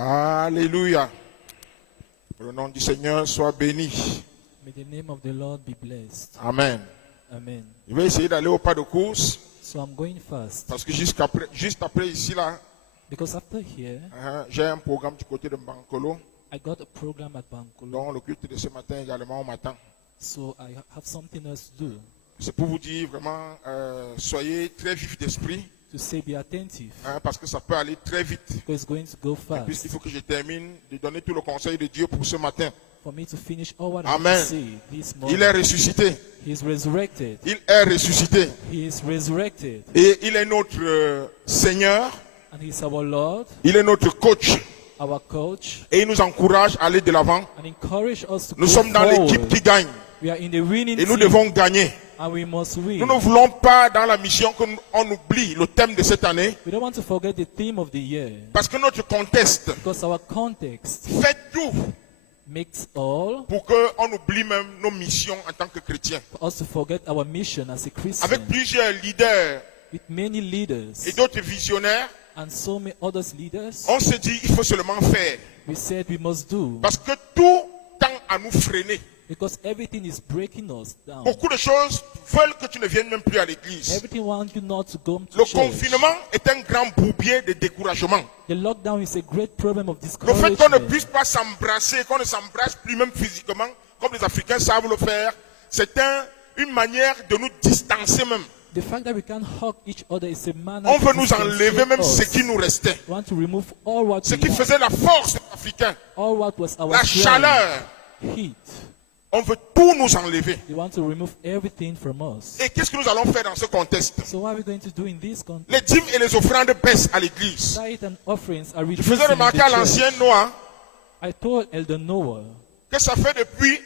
Alléluia. Que le nom du Seigneur soit béni. May the name of the Lord be blessed. Amen. Amen. Je vais essayer d'aller au pas de course So I'm going fast parce que juste après ici là, because after here j'ai un programme du côté de Bankolo, I got a program at Bankolo, dont le culte de ce matin également au matin. so I have something else to do. C'est pour vous dire vraiment, soyez très vifs d'esprit, To say be attentive parce que ça peut aller très vite. because it's going to go Puisqu'il fast. faut que je termine de donner tout le conseil de Dieu pour ce matin. For me to finish all what I Amen. have to say this morning. Il est ressuscité. He is resurrected. Il est ressuscité. He is resurrected. Et il est notre Seigneur. And he is our Lord, Il est notre coach. our coach, Et il nous encourage à aller de l'avant. and encourage us to Nous go sommes dans l'équipe forward. qui gagne. We are in the winning Et nous team, devons gagner. and we must win. Nous ne voulons pas dans la mission qu'on oublie le thème de cette année. We don't want to forget the theme of the year Parce que notre contexte because our context fait tout makes all pour qu'on oublie même nos missions en tant que chrétiens. for us to forget our mission as a Christian. Avec plusieurs leaders With many leaders et d'autres visionnaires, and so many other leaders, on se dit il faut seulement faire. we said we must do Parce que tout tend à nous freiner. because everything is breaking us down. Beaucoup de choses veulent que tu ne viennes même plus à l'église. Everything wants you not to go to Le church. confinement est un grand bourbier de découragement. The lockdown is a great problem of Le fait qu'on ne discouragement. puisse pas s'embrasser, qu'on ne s'embrasse plus même physiquement, comme les Africains savent le faire, c'est une manière de nous distancer même. The fact that we can't hug each other is a manner On to veut nous enlever distanciate même us. ce qui nous restait. We want to remove all what Ce we qui had, faisait la force des Africains. all what was our La strength, chaleur. heat. On veut tout nous enlever. They want to remove everything from us. Et qu'est-ce que nous allons faire dans ce contexte? So what are we going to do in this context? Les dîmes et les offrandes baissent à l'église. Tithe and offerings are Je reducing faisais in remarquer the à church. l'ancien Noah I told Elder Noah que ça fait depuis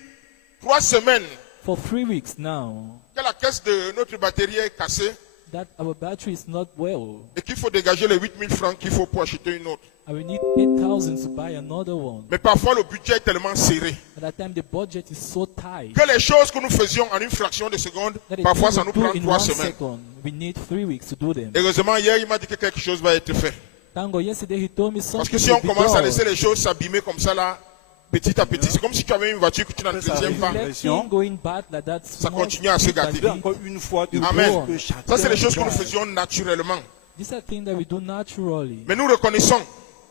3 semaines for 3 weeks now que la caisse de notre batterie est cassée that our battery is not well, et qu'il faut dégager les 8000 francs qu'il faut pour acheter une autre. and we need 8,000 to buy another one. Mais parfois le budget est tellement serré At that time, the budget is so tight que les choses que nous faisions en une fraction de seconde, that the parfois things ça we nous do prend in 3 1 semaines. second, we need 3 weeks to do them. Heureusement, hier, il m'a dit que quelque chose va être fait. Thank God, yesterday he told me Parce something que si on will be commence à done. laisser les choses s'abîmer comme ça là, petit à petit, c'est comme si tu avais une voiture que tu n'entretiens pas. Let things going bad like that, Ça small continue à se bit by gâter. bit. Encore une fois, de Amen. que chacun Ça, c'est les choses que nous gagne. faisions naturellement. These are things that we do naturally. Mais nous reconnaissons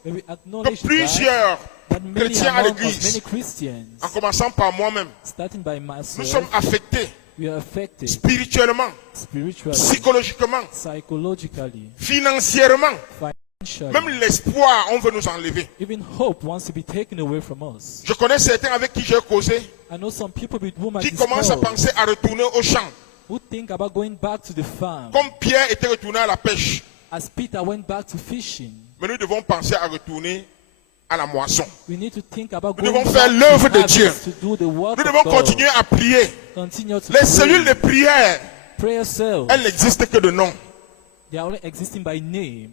But we que acknowledge plusieurs that many chrétiens à among us, l'église, many Christians, en commençant par moi-même, starting by nous myself, sommes affectés we are affected spirituellement, spiritually, psychologiquement, psychologically, financièrement. financially. Même l'espoir, on veut nous enlever. Even hope wants to be taken away from us. Je connais certains avec qui j'ai causé I know some people with whom I qui commencent à discuss penser à retourner au champ, who think about going back to the farm comme Pierre était retourné à la pêche. as Peter went back to fishing. Mais nous devons penser à retourner à la moisson. We need to think about Nous going devons back faire l'œuvre to de harvest, Dieu. to do the work Nous of devons God. continuer à prier. Continue to Les pray. cellules de prière, Prayer cells, elles n'existent que de nom. they are only existing by name.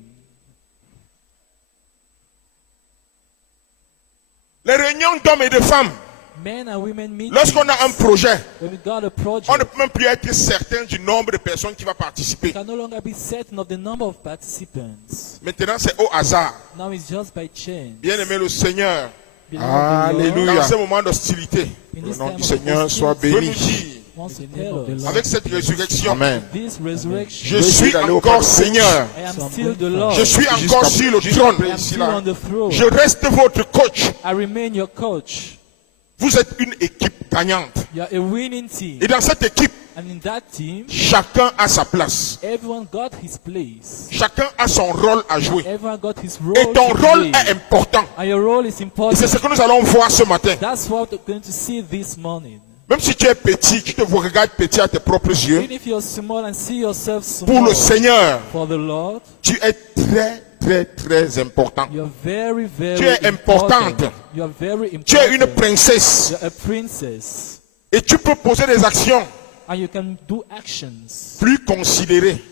Les réunions d'hommes et de femmes, Men and women meet. lorsqu'on a un projet, When we got a project, on ne peut même plus être certain du nombre de personnes qui vont participer. we can no longer be certain of the number of participants. Maintenant, c'est au hasard. Now it's just by chance. Bien-aimé le Seigneur, Beloved of the Lord, dans Alléluia. ce moment d'hostilité, in le this nom time du of Seigneur soit hostility, béni. veut nous dire, wants to tell us, avec cette résurrection, Amen. this resurrection, je suis encore Seigneur. I am still the Lord. Je suis encore sur le trône. I am still on the throne. Je reste votre coach. I remain your coach. Vous êtes une équipe gagnante. You are a winning team. Et dans cette équipe, And in that team, chacun a sa place. everyone got his place. Chacun a son rôle à jouer. Everyone got his role Et ton to rôle play. est important. And your role is Et c'est important. ce que nous allons voir ce matin. That's what we're going to see this morning. Même si tu es petit, tu te regardes petit à tes propres yeux, Even if you're small and see yourself pour small le Seigneur, for the Lord, tu es très, très, très important. you're very, very Tu es importante. important. You are very Tu es une important. princesse. You're a princess. Et tu peux poser des actions And you can do actions plus considérées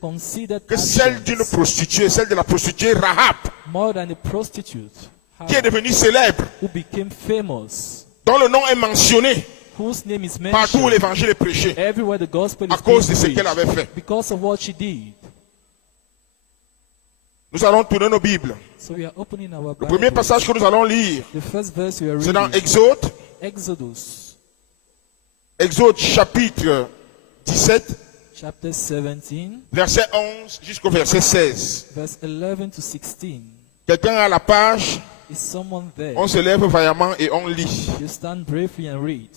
considered que celles d'une actions prostituée, celle de la prostituée Rahab, more than a prostitute qui est devenue célèbre, who became famous, dont le nom est mentionné whose name is partout où mentioned l'évangile est prêché, everywhere the gospel à is cause de being ce qu'elle preached avait fait. because of what she did. Nous allons tourner nos Bibles. So we are opening our Le premier Bible. passage que nous allons lire, The first verse we are c'est dans reading, Exode, Exodus Exode chapitre 17, chapter 17, verset 11 jusqu'au verset 16. verse 11 to 16. Quelqu'un a la page, Is someone there? on se lève vaillamment et on lit. You stand bravely and read.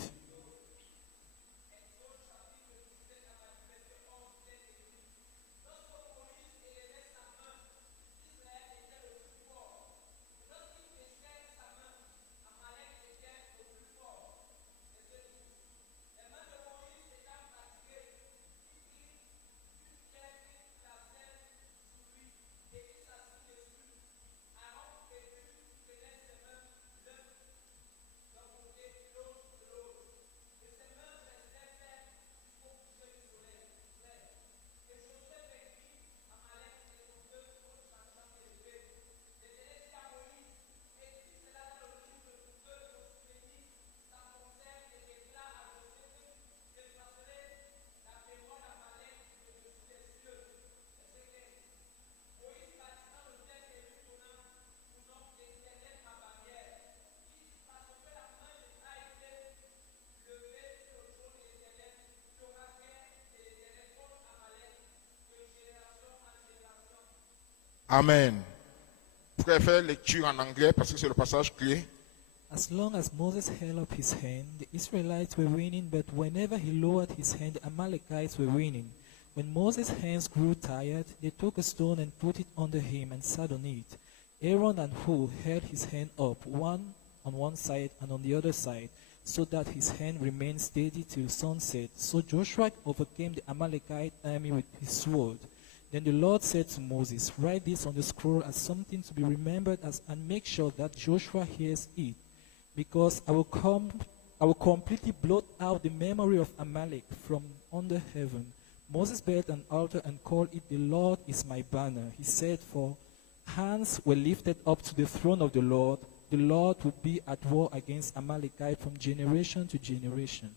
Amen. Vous pouvez faire lecture en anglais parce que c'est le passage clé. As long as Moses held up his hand, the Israelites were winning, but whenever he lowered his hand, the Amalekites were winning. When Moses' hands grew tired, they took a stone and put it under him and sat on it. Aaron and Hur held his hand up, one on one side and on the other side, so that his hand remained steady till sunset. So Joshua overcame the Amalekite army with his sword. Then the Lord said to Moses, "Write this on the scroll as something to be remembered, and make sure that Joshua hears it, because I will completely blot out the memory of Amalek from under heaven." Moses built an altar and called it, "The Lord is my banner." He said, "For hands were lifted up to the throne of the Lord would be at war against Amalekite from generation to generation."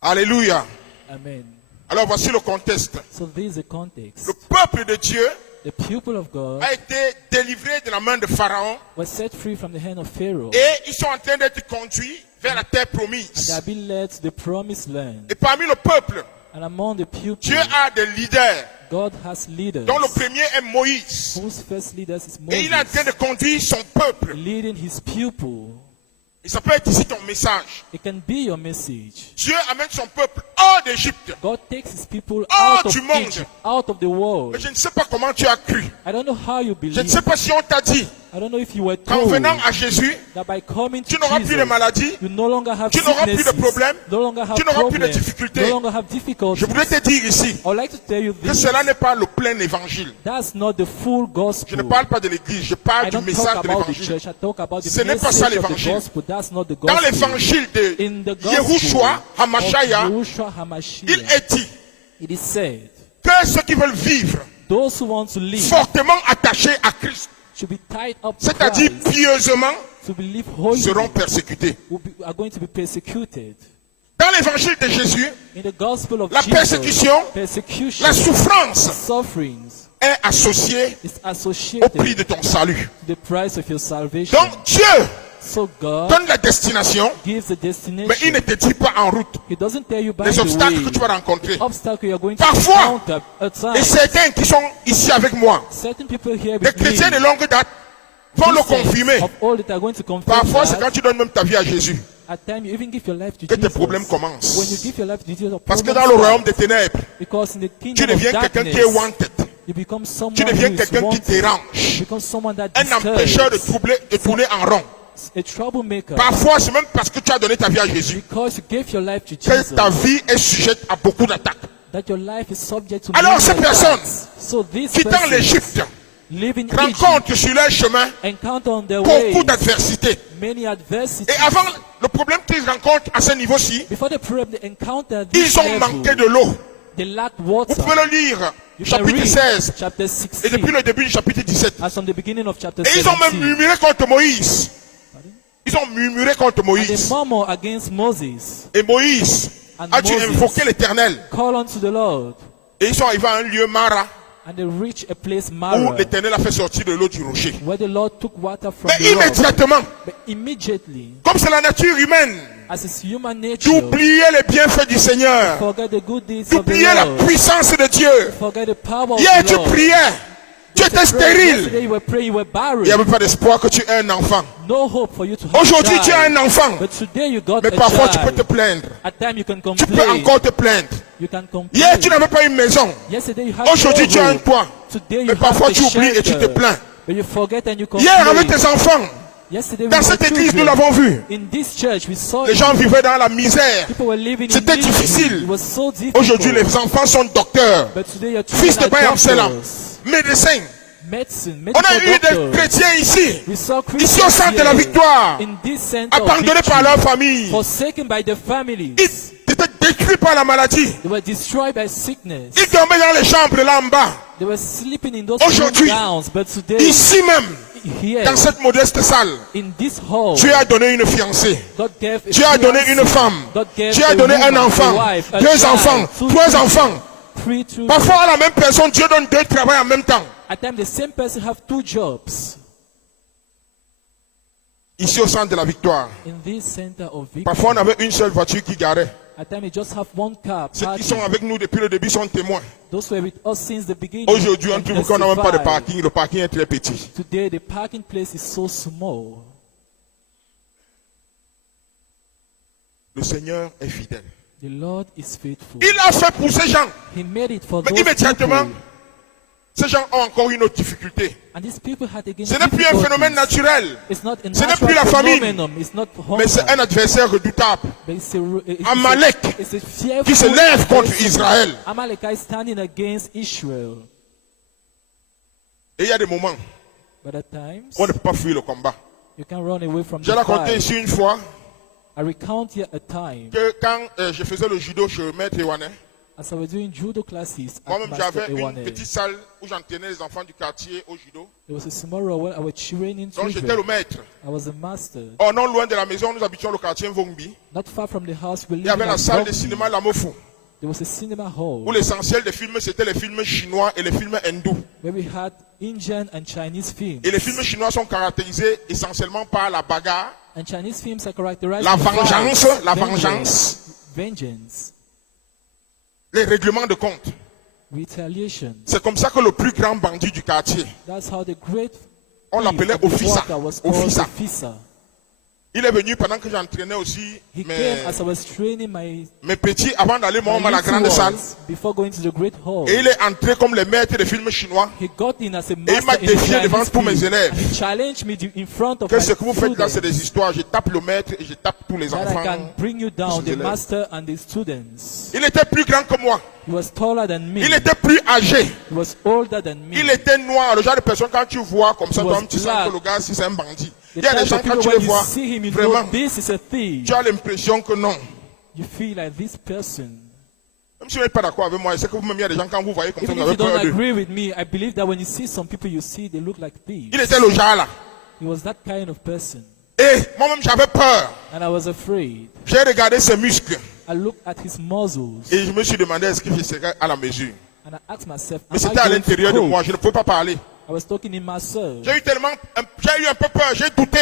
Alléluia. Amen. Alors voici le contexte. So this is the context. Le peuple de Dieu The people of God a été délivré de la main de Pharaon were set free from the hand of Pharaoh, et ils sont en train d'être conduits vers la terre and they promise. have been led to the promised land. Et parmi le peuple, And among the people, Dieu a des leaders God has leaders, dont le premier est Moïse. whose first leaders is Et il est en train de Moses, conduire son peuple. leading his people. Et ça peut être ici ton message. It can be your message. Dieu amène son peuple hors d'Égypte. God takes his people Hors out of du monde. Egypt, out of the Mais world. je ne sais pas comment tu as cru. I don't know how you Je ne believe. sais pas si on t'a dit I don't know if you were qu'en told venant à Jésus, that by coming to tu n'auras plus de Jesus, maladies, you no longer have tu n'auras plus de sicknesses, problèmes, no longer have tu n'auras plus de problems, difficultés. no longer have je difficulties. voudrais te dire ici I would like to tell you que this. cela n'est pas le plein évangile. That's not the full Je gospel. ne parle pas de l'église, je I parle du don't message talk de about the l'évangile. church. I talk about the Ce n'est pas ça message of the l'évangile. gospel. That's not the Dans gospel. l'évangile de In the Yehoshua gospel Hamashaya, of Yahushua il HaMashiach, est dit it is said, que ceux qui veulent vivre those who want to live fortement attachés à Christ, should be tied up to c'est-à-dire Christ, pieusement, to believe holy, seront persécutés. are going to be persecuted. Dans l'évangile de Jésus, In the gospel of la Jesus, persécution, persecution, la souffrance sufferings est associée is au associated prix de ton salut. to the price of your salvation. Donc Dieu So God donne la destination, gives the mais il destination. ne te dit pas en route He doesn't tell you by les the obstacles way. que tu vas rencontrer. Obstacle you are going to Parfois, encounter at Et times. certains qui sont ici avec moi, Certain people here des with me, chrétiens de longue date, vont le Christians confirmer. of all that are going to confirm Parfois, c'est that. quand tu donnes même ta vie à Jésus At times you even give your life to que tes Jesus. problèmes commencent. When you give your life to Jesus, your Parce que problems dans le start. royaume des ténèbres, Because in the tu kingdom of deviens quelqu'un qui est darkness, wanted. you become someone Tu deviens who is quelqu'un qui wanted. dérange. You become someone that Un empêcheur de disturbs, tourner en rond. a troublemaker. Parfois, c'est même parce que tu as donné ta vie à Jésus Because you gave your life to que Jesus, ta vie est sujette à beaucoup d'attaques. that your life is subject to Alors, many ces attacks. personnes So this Quittant person l'Égypte, living in Egypt rencontrent sur leur chemin encounter on their way beaucoup d'adversités. many adversities. Et avant, le problème qu'ils rencontrent à ce niveau-ci, Before the problem they encounter this ils ont level, manqué de l'eau. they lack water. Vous pouvez le lire, You can chapitre read 16, chapter et 16 depuis le début du chapitre 17. as from the beginning of chapter Et ils ont même 17. murmuré contre Moïse. Ils ont murmuré contre And they Moïse. murmur against Moses. Et Moïse And a dû Moses invoquer l'Éternel. call unto the Lord. Et ils sont arrivés à un lieu Mara. And they reached a place, où Mara, l'Éternel a fait sortir de l'eau du rocher. where the Lord took water from Mais the rock. immédiatement, But immediately, comme c'est la nature humaine, as is human nature, d'oublier les bienfaits du Seigneur, forget the good deeds of the d'oublier la Lord, puissance de Dieu. forget the power Hier, of the tu Lord. priais, tu étais stérile. Yesterday you were praying, you were barren. Il n'y avait pas d'espoir que tu aies un enfant. No hope for you to have Aujourd'hui, tu as un child. enfant. But today you got Mais a parfois, tu peux child. te plaindre. At time you can Tu peux complain. encore te plaindre. You can complain. Hier, tu n'avais pas une maison. Yesterday you had Aujourd'hui, no tu as un hope. toit. Today you Mais have parfois, a tu oublies et tu te shelter. plains. But you forget and you complain. Hier, avec tes enfants, Yesterday dans with cette the église, nous children, l'avons vu. in this church we saw Les gens vivaient dans la misère. people were living in C'était misery. difficile. It was so difficult. Aujourd'hui, les enfants sont docteurs, But today your fils de children are Bayam Selam, doctors, médecins. medicine, On a medical eu des doctors. chrétiens ici, We saw ici au Christians centre de la here, victoire, in this center of abandonnés par victory, leur famille. forsaken by the families. Ils étaient détruits par la maladie. They were destroyed by sickness. Ils dormaient dans les chambres là en bas. They were sleeping in those Aujourd'hui, gowns. But today, Ici même, here, dans cette modeste salle, in this hall, Dieu a donné une fiancée. God gave a Dieu a donné fiancé. une femme. God gave Dieu a a donné un woman, enfant, a wife, a 2 child, enfants, 2 3 children, enfants. 3 children. Parfois, à la même personne, Dieu donne 2 travails en même temps. At times, the same person have 2 jobs. Ici au centre de la victoire. In this center of victory, Parfois, on avait une seule voiture qui garait. at times you just have 1 car Ceux qui parking. sont avec nous depuis le début sont témoins. Those were with us since the beginning. Aujourd'hui, on and trouve qu'on n'a même pas de testify. parking. Le parking est très petit. Today, the parking place is so small. Le Seigneur est fidèle. The Lord is faithful. Il a fait pour ces gens. He made it for Mais those immédiatement, people. ces gens ont encore une autre difficulté. And these people had again Ce n'est plus un phénomène naturel, It's not a Ce n'est natural plus la famine. phenomenon. It's not mais c'est hunger. un adversaire redoutable. But it's a, Amalek, it's a fearful qui se lève contre adversary. Israël. Amalek is standing against Israel. Et il y a des moments But at times, où on ne peut pas fuir le combat. you can run away from J'ai the raconté fight. ici une fois I recount here a time que quand je faisais le judo chez Maître Ewanet, as I was doing judo classes at moi-même Master j'avais une Ewane. petite salle où j'entraînais les enfants du quartier au judo. There was a small room where I was training Donc j'étais children. le maître. I was a master. Or non loin de la maison, nous habitions le quartier Mvongbi. Not far from the house, we Il y lived avait in la a salle de Bogby. cinéma Lamofu, There was a cinema hall où l'essentiel des films c'était les films chinois et les films hindous. where we had Indian and Chinese films. Et les films chinois sont caractérisés essentiellement par la bagarre, And Chinese films are characterized la by vengeance, violence, la vengeance, vengeance, les règlements de compte. retaliation. C'est comme ça que le plus grand bandit du quartier, That's how the great on thief l'appelait of the Officer. water was called Officer. Officer. Il est venu pendant que j'entraînais aussi He came as I was training mes petits avant d'aller moi à la little grande salle. ones before going to the great hall. Et il est entré comme les maîtres des films chinois. He got in as a Et il m'a master in défié devant Chinese tous mes film. élèves. And he challenged me in front of Que my ce que vous faites là, c'est students des histoires. Je tape le maître et je tape tous les that I enfants. can bring you down, Tous the les élèves. master and the students. Il était plus grand que moi. He was taller than me. Il était plus âgé. He was older than me. Il était noir. Le genre de personne, quand tu vois comme ça, He toi was tu sens black. que le gars, si c'est un bandit. The Il y a des type gens, of quand people, tu when les you vois, see him, you vraiment, know this is a thief. tu as l'impression que non. You feel like this person. Même si vous n'êtes pas d'accord avec moi, c'est que vous-même, il y a des gens, quand vous voyez comme ça, Even vous if you avez don't peur d'eux. agree with me, I believe that when you see some people, you see they look like thieves. Il était le genre là. He was that kind of person. Et moi-même, j'avais peur. And I was afraid. J'ai regardé ses muscles. I looked at his muzzles Et je me suis demandé est-ce que je serais à la mesure. and I asked myself, Mais am I c'était à going to l'intérieur de cope? moi. Je ne pouvais pas parler. I was talking in myself. J'ai eu un peu peur. J'ai douté.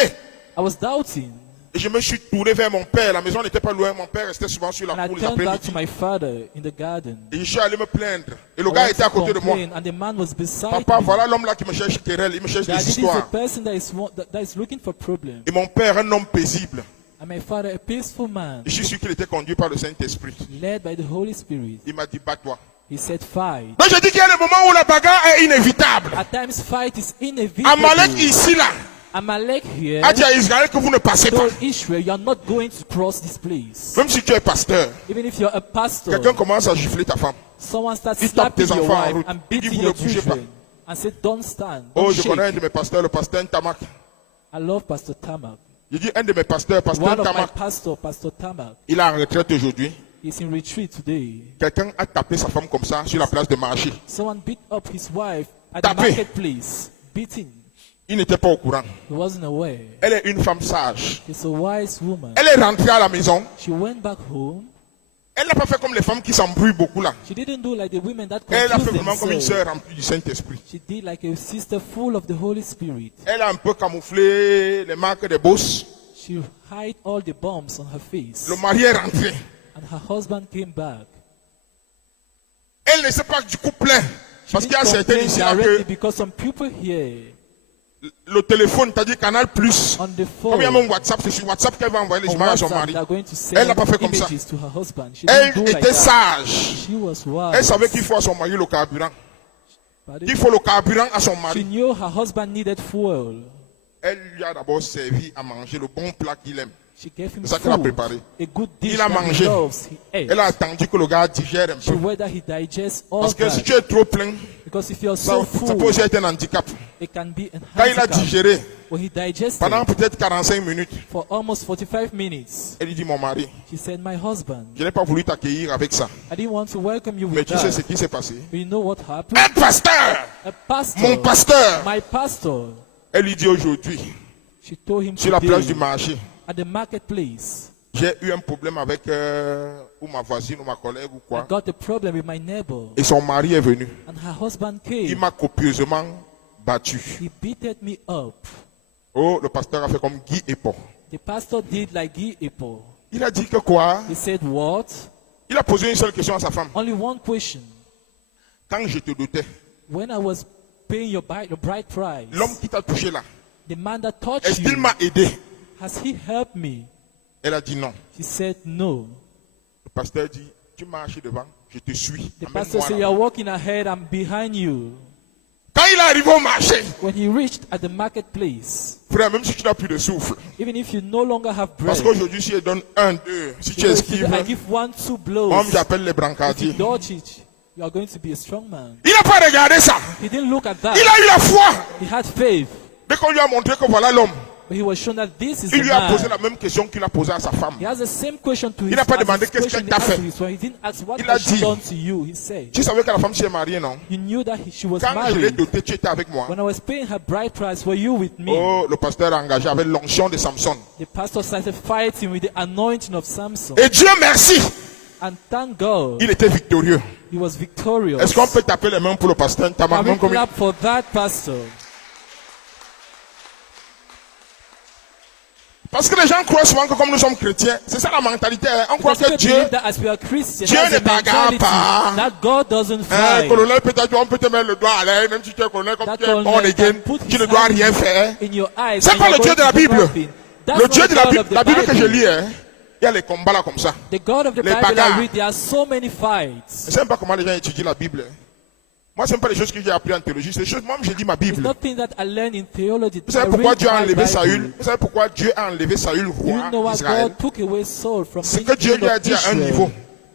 I was doubting. Et je me suis tourné vers mon père. La maison n'était pas loin. Mon père restait souvent sur And la I cour les turned back après-midi. to my father in the garden. Et je suis allé me plaindre. Et le I gars went était à to côté de moi. complain, and the man was beside Papa, me. voilà l'homme là qui me cherche querelle. Il me cherche That des this is a histoires. person that is looking for problems. Et mon père, un homme paisible. And my father, a peaceful man, Je suis sûr qu'il était conduit par le Saint-Esprit. led by the Holy Spirit. Il m'a dit, bats-toi. He said, fight. Donc je dis qu'il y a des moments où la bagarre est inévitable. At times, fight is inevitable. Amalek ici là Amalek here a dit à Israël que vous ne passez pas. told Israel, you are not going to cross this place. Même si tu es pasteur, Even if you're a pastor, quelqu'un commence à gifler ta femme. someone starts Il tape slapping tes your enfants en wife route. and Il dit, beating vous ne your bougez pas. children and say, don't stand, Oh, don't je connais un shake. de mes pasteurs, le pasteur Tamak. I love Pastor Tamak. Je dis un de mes pasteurs, pasteur One of my Tamak. pastors, Pastor Tamak, Il est en retraite aujourd'hui. is in retreat today. Quelqu'un a tapé sa femme comme ça sur la place de marché. Someone beat up his wife at the Tapé. marketplace, beating. Il n'était pas au courant. He wasn't aware. Elle est une femme sage. She's a wise woman. Elle est rentrée à la maison. She went back home. Elle n'a pas fait comme les femmes qui s'embrouillent beaucoup là. She didn't do like the women that Elle a fait confuse vraiment comme une themselves. sœur remplie du Saint-Esprit. She did like a sister full of the Holy Spirit. Elle a un peu camouflé les marques des bosses. She hid all the bumps on her face. Le mari est rentré. And her husband came back. Elle ne s'est pas du coup plaint. She Parce qu'il y a didn't certains complain ici là directly que because some people here le téléphone, t'as dit Canal Plus. on the Comme il y a phone mon WhatsApp, c'est sur WhatsApp qu'elle va envoyer les on images à son WhatsApp, mari. they are going to Elle n'a send pas fait comme ça. images to her husband. She Elle didn't do like était that. sage. She was wise. Elle savait qu'il faut à son mari le carburant. Pardon? Qu'il faut le carburant à son She mari. knew her husband needed fuel. Elle lui a d'abord servi à manger le bon plat qu'il aime. She gave him C'est ça qu'elle a food, préparé. a good dish Il a that mangé. he loves. He ate. Elle a attendu que le gars digère un She peu. whether he digests all Parce que si that. tu es trop plein, Because if you're ça, so ça peut full, aussi être un handicap. it can be a Quand il a handicap. digéré, When he digested pendant peut-être 45 minutes, for almost 45 minutes, elle lui dit, mon mari, she said, "My husband, je n'ai pas voulu t'accueillir avec ça. I didn't want to welcome you Mais with tu sais ce that. qui s'est passé? But you know what happened? Un pasteur, A pastor, mon pasteur, my pastor, elle lui dit aujourd'hui, she told him sur la place du today marché, at the marketplace, j'ai eu un problème avec ou ma voisine ou ma collègue ou I quoi. got a problem with my neighbor, Et son mari est venu. and her husband Il came. m'a copieusement battu. He beated me up. Oh, le pasteur a fait comme Guy et Paul. The pastor did like Guy Epo. Il a dit que quoi? He said, "What?" Il a posé une seule question à sa femme. Only one question. Quand je te dotais, When I was paying your bride price, l'homme qui t'a touché là, the man that touched est-ce qu'il you, m'a aidé? has he helped me? Elle a dit non. He said, "No." Le pasteur dit, tu marches devant, je te suis. The Amène-moi pastor said, là. "You're walking ahead, I'm behind you." Quand il est arrivé au marché, When he reached at the marketplace, frère, même si tu n'as plus de souffle, even if you no longer have parce bread, qu'aujourd'hui, si elle donne un, deux, si tu because if esquives, I give 1-2 blows, moi, j'appelle les if you brancardiers. dodge it, you are going to be a strong man. Il n'a pas regardé ça. He didn't look at Il that. a eu la foi. He had faith, Dès qu'on lui a montré que voilà l'homme, but he was shown that this is il the lui a posé man. la même question qu'il a posée à sa femme. He has the same question to his n'a pas as demandé his qu'est-ce question qu'elle he t'a asked fait. to his wife. He didn't ask what Il a has she dit, done to you. He said, Tu savais que la femme s'est mariée, non? you knew that she was Quand je l'ai married. dotée, tu étais avec moi. When I was paying her bride price, were you with me? Oh, le pasteur a engagé avec l'onction de Samson. The pastor started fighting with the anointing of Samson. Et Dieu merci, And thank God, il était victorieux. he was victorious. Est-ce qu'on peut taper les mains pour le pasteur? Ta Can maman we comme clap for that pastor? Parce que les gens croient souvent que comme nous sommes chrétiens, c'est ça la mentalité. Hein. On croit Because que people Dieu, believe that as we are Christians, Dieu that's ne the bagarre mentality pas. that God doesn't hein, fight. colonel, peut-être on peut te mettre le doigt à l'œil, même si tu es colonel, comme That tu es born colonel again, can put tu his ne dois hand rien faire. in your eyes. C'est and pas you're le Dieu going de la to do Bible. nothing. That's Le not Dieu the de la God Bible, of the la Bible que je Bible. lis, hein, il y a les combats là comme ça. The God of the Les Bible bagarres. I read, there are so many fights. Je ne sais même pas comment les gens étudient la Bible. hein. Moi, ce n'est pas les choses que j'ai appris en théologie, c'est les choses, moi, je lis ma It's Bible. not things that I learned in theology. Vous savez I pourquoi read Dieu a my enlevé Bible. Saül? Vous savez pourquoi Dieu a enlevé Saül, Do you roi know why d'Israël? God took away Saul from C'est being que Dieu king lui a of dit à un Israel? niveau,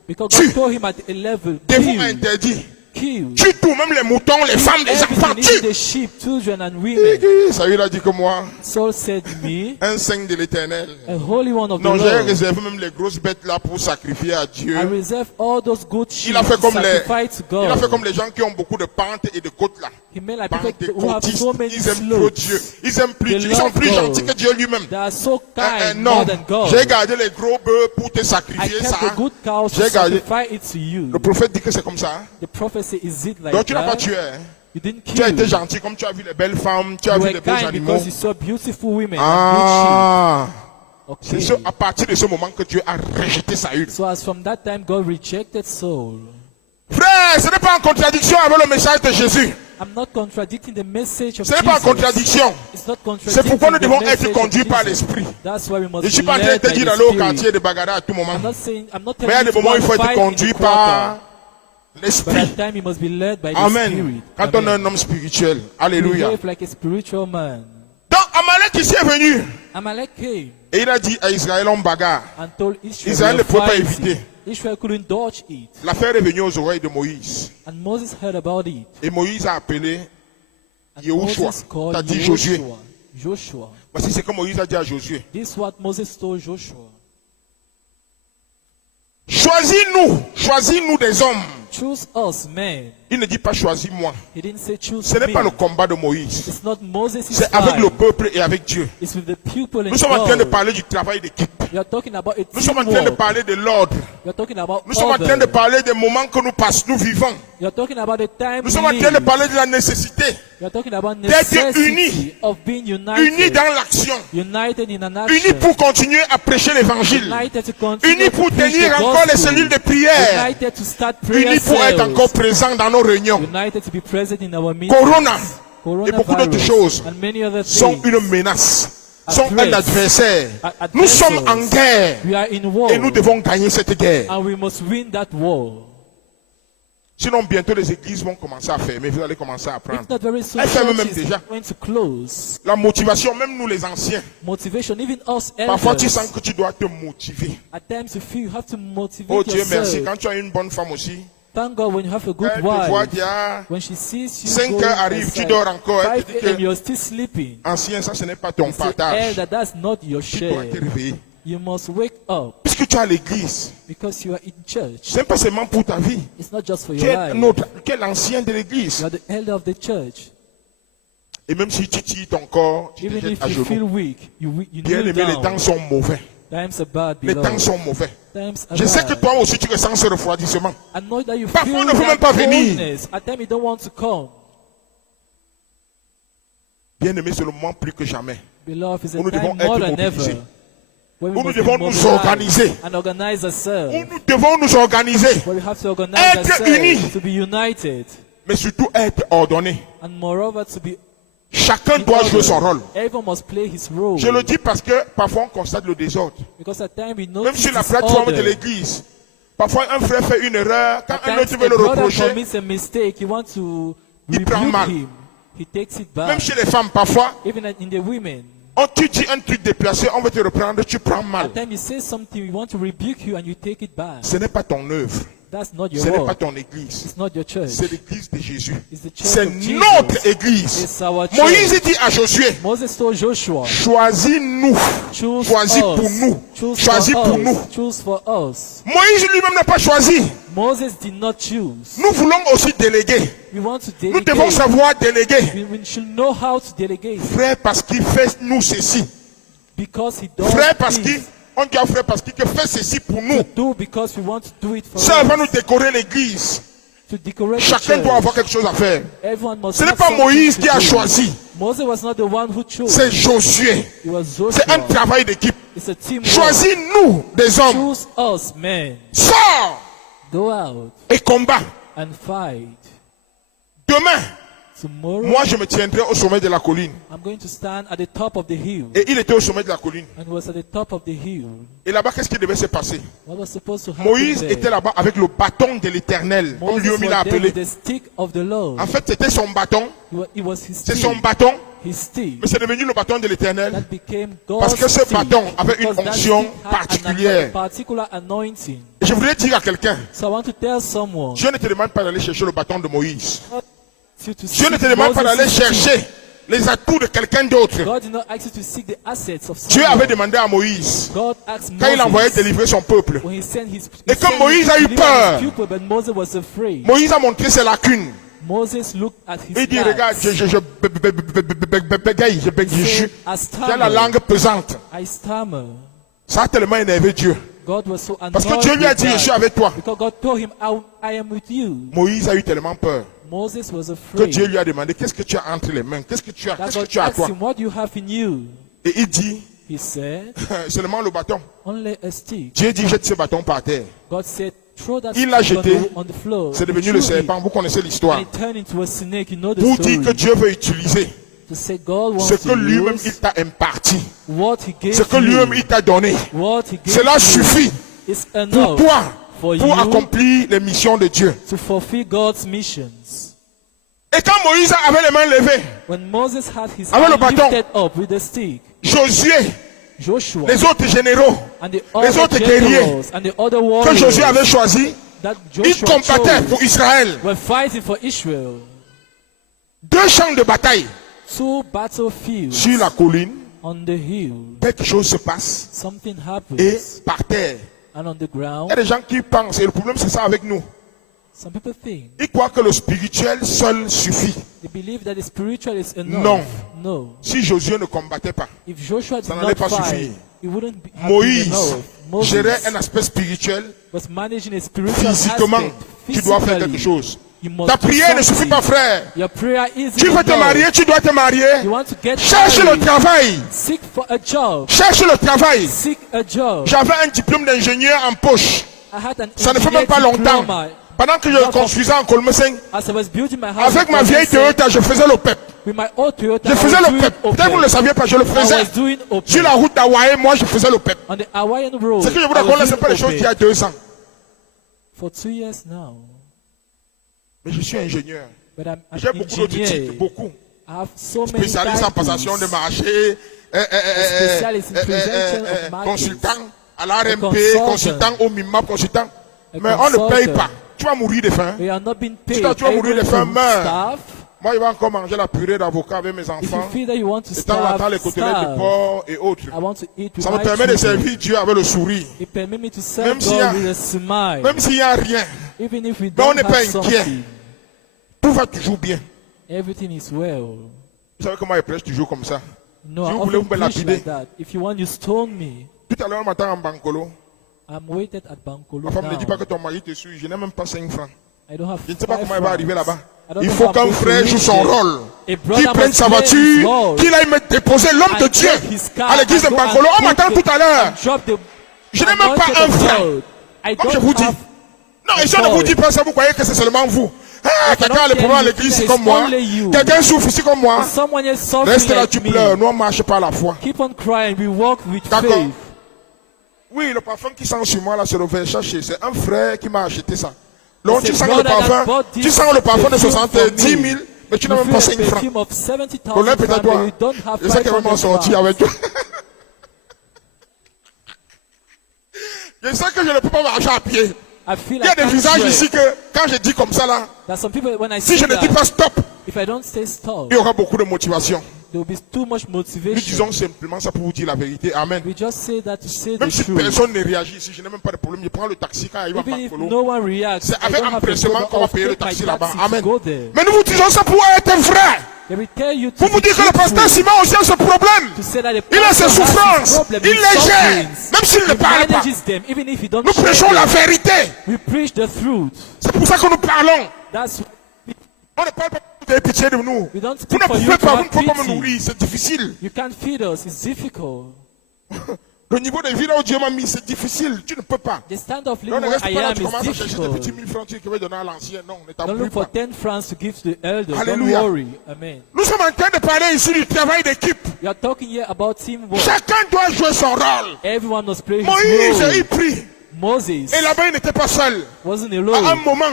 Because tue. God told him at a level, Dévou kill, interdit. kill. Tue tout, même les moutons, les femmes, les enfants, Everything, even tue. the sheep, children and women. Saül a dit que moi, Saul said to me, un saint de l'éternel. a holy one of the Non, j'ai Lord, réservé même les grosses bêtes là pour sacrifier à Dieu. I reserve all those good sheep Il a fait to comme les, sacrifice to il a fait God. comme les gens qui ont beaucoup de pentes et de côtes là. He made like people who have Pentecôtistes, so many ils aiment trop Dieu. slopes. Ils aiment plus They Dieu. Ils sont love plus God. gentils que Dieu lui-même. They are so kind Non, more than God. j'ai gardé les gros bœufs pour te I sacrifier kept ça. the good cows to J'ai gardé. sacrifice it to you. Le prophète dit que c'est comme ça. hein. The prophecy is it like Donc tu n'as pas that? tué. hein. You didn't Tu as été kill. gentil comme tu as vu les belles femmes, tu as You vu were les beaux kind animaux. because you saw beautiful women and Ah, good c'est sheep. Okay. à partir de ce moment que Dieu a rejeté Saül. So as from that time, God rejected Saul. Frère, ce n'est pas en contradiction avec le message de Jésus. I'm not contradicting the message of Ce n'est pas en Jesus. contradiction. It's not C'est contradicting pourquoi nous the devons message être of conduits par Jesus. l'esprit. That's why we Je must ne suis be pas en train de led te by dire the d'aller au Spirit. quartier de bagarre à tout moment. I'm not saying, I'm not Mais il y a telling des you to moments où go il faut and être fight in conduit the par quarter. But l'esprit. at time you must be led by the Amen. Spirit. Quand on est Amen. un homme spirituel. You Alléluia. behave like a spiritual man. Donc Amalek ici est venu. Amalek came Et il a dit à Israël, on bagarre. and told Israel, Israël "We ne are pouvait pas fighting." éviter. Israel couldn't dodge it. L'affaire est venue aux oreilles de Moïse. And Moses heard about it. Et Moïse a appelé And Yehoshua. Moses called T'as dit Josué. Joshua. Voici ce que Moïse a dit à Josué. This is what Moses told Joshua. Choisis-nous des hommes. Choose us, men. Il ne dit pas choisis-moi. He didn't say choose Ce n'est me. pas le combat de Moïse. It's not Moses' C'est avec fight. le peuple et avec Dieu. It's with the people and Nous sommes en train de God. parler du travail d'équipe. You are talking about a Nous sommes en train de teamwork. parler de l'ordre. You are talking about Nous sommes en train de order. parler des moments que nous vivons. You are talking about the time Nous we sommes en train de live. parler de la nécessité. You are talking about D'être necessity unis. of being Unis united. dans l'action. United in an Unis action. pour continuer à prêcher l'évangile. United to continue Unis pour to preach tenir the encore les gospel. cellules de prière. United to start prayer Unis pour être cells. encore présents dans nos réunions. United to be present in our meetings. Corona et beaucoup d'autres Coronavirus choses and many other sont things. une menace, sont un threat. adversaire. Adversaires. Nous sommes en guerre We are in war. et nous devons gagner cette guerre. And we must win that war. Sinon, bientôt les églises vont commencer à fermer. Vous allez commencer à apprendre. If not very soon, Elles ferment même churches déjà. are going to close. La motivation, même nous les anciens, Motivation, even us parfois tu elders. sens que tu dois te motiver. At times you feel you have to motivate Oh Dieu yourself. merci, quand tu as une bonne femme aussi, Thank God when you have a good elle te voit wife. dire, When she sees you 5 going heures arrivent, tu aside, dors encore. Elle 5 te dit a.m. que, you're still sleeping. ancien, ça ce n'est pas ton You say, partage. elder, that's not your Tu dois share. te réveiller. You must wake up Puisque tu as l'église, because you are in church. ce n'est pas seulement pour ta vie. It's not just for Tu your es life. l'ancien de l'église. You are the elder of the church. Et même si tu tires ton corps, tu te Even jettes if à you feel genoux. weak, you Bien kneel aimé, les temps down. sont mauvais. Times are bad, Les temps beloved. sont mauvais. Times are Je sais que bad. toi aussi tu ressens ce refroidissement. I know that you Parfois, feel on ne veut that même pas venir. coldness. At times you don't want to come. Bien aimé, c'est le moment plus que jamais. Beloved, it's a Où nous devons time more être than mobilisés. ever. When we Où nous must devons be nous mobilized organiser. and organize Où ourselves. nous devons nous organiser, Where we have to organize Être ourselves unis. to be united. mais surtout être ordonnés. And moreover to be Chacun doit jouer son rôle. Everyone must play his role. Je le dis parce que parfois on constate le désordre. Because at times we Même notice sur la disorder. plateforme de l'église. Parfois un frère fait une erreur, quand At un autre times veut a le brother reprocher, commits a mistake, you want to Il prend rebuke mal. him. He takes it même back. chez les femmes parfois, Even in the women. tu dis un truc déplacé, on veut te reprendre, tu prends mal. At times you say something, we want to rebuke you and you take it back. Ce n'est pas ton œuvre, That's not ce your n'est pas work. ton église, It's not your church. c'est l'église de Jésus. It's the church C'est of Jesus. notre église. It's our church. Moïse dit à Josué, Moses told Joshua, choisis-nous, choose choisis us. pour nous, Choose choisis for pour us. nous. Choose for us. Moïse lui-même n'a pas choisi. Moses did not choose. Nous voulons aussi déléguer. We want to Nous devons delegate. savoir déléguer. We should know how to delegate. Frère, parce qu'il fait nous ceci. Because he does Frère, parce this. qu'il, on dit à frère, parce qu'il fait ceci pour nous. Do because we want to do it for Ça va us. nous décorer l'église. To decorate the Chacun church. doit avoir quelque chose à faire. Everyone must Ce n'est have pas something Moïse to qui a do. choisi. Moses was not the one who chose. C'est Josué. It was C'est un Joshua. travail d'équipe. It's a team. Choisis-nous des hommes. Choose us, men. Sors Go out et combat. and fight. Demain, Tomorrow, moi je me tiendrai au sommet de la colline. I'm going to stand at the top of the hill. Et il était au sommet de la colline. And was at the top of the hill. Et là-bas, qu'est-ce qui devait se passer? What was supposed to happen Moïse there? était là-bas avec le bâton de l'éternel, comme Moses lui-même il was a there appelé. with the stick of the Lord. En fait, c'était son bâton. It was his C'est stick. son bâton, His stick. mais c'est devenu le bâton de l'éternel. That became God's Parce que ce stick. bâton avait une Because that onction stick had particulière. a particular anointing. Et je voudrais dire à quelqu'un, So I want to tell someone. Dieu ne te demande pas d'aller chercher le bâton de Moïse. You to Dieu ne seek te demande pas Moses' d'aller stick. chercher les atouts de quelqu'un d'autre. God did not ask you to seek the assets of Dieu someone. avait demandé à Moïse, God asked quand il envoyait Moses délivrer son peuple, when he sent his Et he comme sent Moïse his a eu deliver peur, his people, but Moses was afraid. Moïse a montré ses lacunes. Moses looked at his Il dit, lacks. regarde, je bégaye, j'ai la langue pesante. I stammer. Ça a tellement énervé Dieu. God was so annoyed Parce que Dieu lui a with dit, je that. suis avec toi. Because God told him, I am with you. Moïse a eu tellement peur Moses was que afraid. Dieu lui a demandé, qu'est-ce que tu as entre les mains? Qu'est-ce que tu as? That Qu'est-ce que God tu as à asked toi? him, what do you have in you? Et il dit, He said, seulement le bâton. only a stick. Dieu dit, jette ce bâton par terre. God said, throw that Il l'a stick jeté. on the floor. C'est He devenu threw le it, serpent. Vous connaissez l'histoire. and it turned into a snake. You know the Pour story. dire que Dieu veut utiliser To say God wants ce que to lui-même il use t'a imparti. what He gave Ce que lui-même you. il t'a donné. What He gave Cela you suffit is pour enough toi, for pour you accomplir les missions de Dieu. to fulfill God's missions. Et quand Moïse avait les mains levées, When Moses had his Avec le hand bâton. lifted up with the stick, Josué, Joshua les autres généraux and the les other autres guerriers generals and the other que warriors Josué avait choisis, that ils Joshua combattaient chose pour Israël. were fighting for Israel. 2 champs de bataille. Two battlefields Sur la colline, on the hill. quelque chose se passe. Something happens. Et par terre. And on the Il y ground, a des gens qui pensent, et le problème c'est ça avec nous. some people think, Ils croient que le spirituel seul suffit. they believe that the spiritual is enough. Non. No. Si Josué ne combattait pas, If Joshua did ça n'allait not pas fight, suffire. it wouldn't be Moïse enough. Moses gérait un aspect spirituel. was managing a spiritual Physiquement, aspect. tu dois faire Physically, quelque chose. you must Ta do prière ne suffit something. pas, frère. Your prayer isn't Tu veux te enough. marier, tu dois te marier. You want to get Cherche le married. travail. Seek for a job. Cherche le travail. Seek a job. J'avais un diplôme d'ingénieur en poche. I had an Ça ne fait même engineer pas longtemps. diploma. Pendant que je construisais en Colmeseng, As I was building my house avec in ma vieille Colmeseng, Toyota, je faisais l'OPEP. with my old Toyota, Je I faisais was l'OPEP. doing Peut-être que vous ne le saviez pas, je le I faisais. was doing OPEP. Sur la route d'Hawaï, moi, je faisais l'OPEP. On the Hawaiian road. C'est que je vous I was raconte, là, ce doing n'est pas les choses OPEP. d'il y a 2 ans. For 2 years now. Mais je suis ingénieur. But I'm an J'ai beaucoup d'autres engineer. titres, beaucoup. I have so many Spécialiste en titles. passation de marché, Specialist in prevention of markets. consultant à l'ARMP, consultant. consultant au MIMAP, consultant. A Mais on ne paye consultant. pas. Tu vas mourir de faim. We are not being paid. Toi, tu vas mourir de faim, Everyone meurs. starve. Moi, je vais encore manger la purée d'avocat avec mes If you enfants. feel that you want to Et de temps en temps, starve, les côtelettes de starve. porc et autres. I want to eat with Ça me my permet de children. servir Dieu avec le sourire. It permits me to serve Même s'il y a- God with a smile. Même s'il n'y a rien, Even if we on don't n'est pas have inquiet. something, tout va toujours bien. everything is well. Vous savez comment je prêche toujours comme ça. No, Si I vous voulez, often vous me preach lapider. like that. If you want, you stone me. Tout à l'heure, le matin en Bankolo, I'm waited at Bankolo ma femme ne dit pas now. que ton mari te suit. Je n'ai même pas 5 francs. I don't have Je ne sais pas 5 comment il va arriver francs. là-bas. I don't Il know faut how I'm qu'un going to frère joue reach son there. rôle. A brother Qu'il prenne must sa play his voiture, role. qu'il aille me déposer l'homme de And Dieu take his car à l'église de and go and Bankolo. On put m'attend the- tout à l'heure. and drop the Je n'ai même pas anointed un of franc. God. I Comme je don't vous dis. have Non, et si on ne vous dit pas ça, vous croyez que c'est seulement vous. Ah, quelqu'un a les problèmes à l'église ici It's comme moi. only you. Quelqu'un souffre ici comme moi. someone else suffering Reste là, like tu me. pleures. Nous, on marche par la foi. Keep on crying. We walk with D'accord. faith. Oui, le parfum qui sent sur moi, là, c'est le Versace. C'est un frère qui m'a acheté ça. Donc, It's tu a sens le brother that parfum. bought this Tu sens le parfum de perfume for 70 000, me. mais tu You n'as même pas feel 5 a francs. perfume of 70,000 Colin, peut-être francs, toi. but you don't have Je sais qu'elle va m'en 500 sortir francs. avec toi. Je sais que je ne peux pas marcher à pied. I feel Il y a I des can't visages swear. ici que, quand je dis comme ça, là, That some people, when I si say je ne dis that, pas stop, if I don't say stop, il y aura beaucoup de motivation. there will be too much Nous motivation. disons simplement ça pour vous dire la vérité. Amen. We just say that to say Même the si truth. personne ne réagit ici, je n'ai même pas de problème. Je prends le taxi quand il va à Even if Bankolo. no one reacts, C'est I avec don't have to empressement qu'on va payer le take my taxi là-bas. taxi to Amen. go there. Mais nous vous disons ça pour être vrai. They will tell you to Pour vous be dire que le pasteur truthful, Simon aussi a ce problème. to say that the Il a ses pastor has his souffrances. problem, Il his les gère. sufferings. Même s'il ne He parle pas. manages them, even if he don't Nous share prêchons them. la vérité. We preach the truth. C'est pour ça que nous parlons. That's On ne parle pas pour avoir pitié de nous. we don't Vous speak ne for you pouvez to pas, vous have ne pouvez pas me pity. nourrir. C'est difficile. You can't feed us. It's difficult. Le niveau de vie là où Dieu m'a mis, c'est difficile. Tu ne peux pas. The standard of Non, living ne where reste I pas là, am tu is commences à chercher des petits difficult. 1000 francs que tu veux donner à l'ancien. Non, ne Don't t'embrouille look for pas. 10 francs to give to the elders. Alléluia. Don't worry. Amen. Nous sommes en train de parler ici du travail d'équipe. You are talking here about teamwork. Chacun doit jouer son rôle. Everyone must play his Moïse, role. il prie. Moses Et là-bas, il n'était pas seul. wasn't À un alone moment,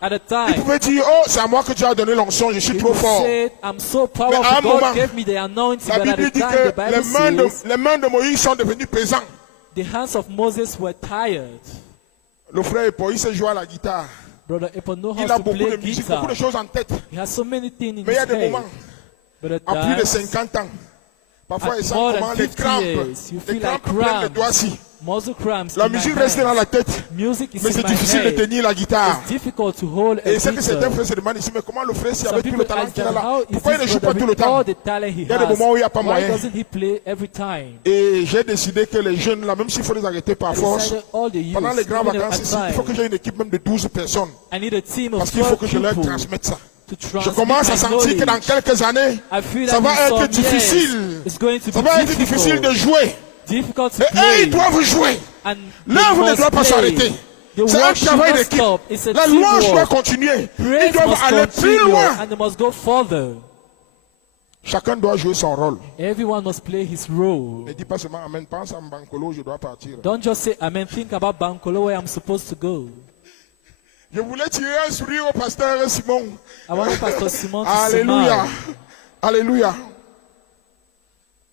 at the il time. pouvait dire, oh, c'est à moi que tu as donné l'onction, je suis He trop fort. said, I'm so Mais à un powerful. moment, God gave me the anointing. La But at Bible the dit time, que the Bible says, les mains de Moïse sont devenues pesantes. the hands of Moses were tired. Le frère Epo, il sait jouer à la guitare. Brother Epo knows Il how a to beaucoup de play musique, guitar. beaucoup de choses en tête. He has so many things in Mais il y a his des head. moments, But at à plus de times, 50 ans, parfois At il sent more than comment les 50 crampes, years, you les feel crampes like prennent les cramps. doigts-ci. muscle cramps La in my musique reste dans hands. la tête, Music is mais in c'est my difficile de head. tenir la guitare. It's difficult to hold a Et c'est que certains guitar. frères se demandent ici, mais comment le frère, si Some avec tout people le talent ask qu'il a them, là, how is pourquoi il ne this joue pas brother tout le with all temps? the talent he Il y a des has? moments où il n'y a pas Why moyen. doesn't he play every time? Et j'ai décidé que les jeunes là, même s'il faut les arrêter par I force, decided all the youth, pendant les grandes even vacances at ici, il faut que times, j'ai une équipe même de 12 personnes. I need a team of Parce qu'il faut 12 que je leur people transmette ça. to Je transmit commence à my sentir que dans knowledge. quelques années, I feel ça that va in être some difficile. years, it's going to Ça be va être difficile de jouer. difficult to Et eux, play. ils doivent jouer. And L'œuvre they ne must doit pas play. s'arrêter. The C'est un work should travail not d'équipe. stop. It's a La louange doit teamwork. continuer. Ils Praise doivent must aller plus continue, loin. and they must go further. Chacun doit jouer son rôle. Everyone must play his role. Ne dis pas seulement Amen, pense à Mbankolo, je dois partir. Don't just say amen. Think about Bankolo, where I'm supposed to go. Je voulais tirer un sourire au pasteur Simon. I wanted Pastor Simon to Alléluia. smile. Alléluia.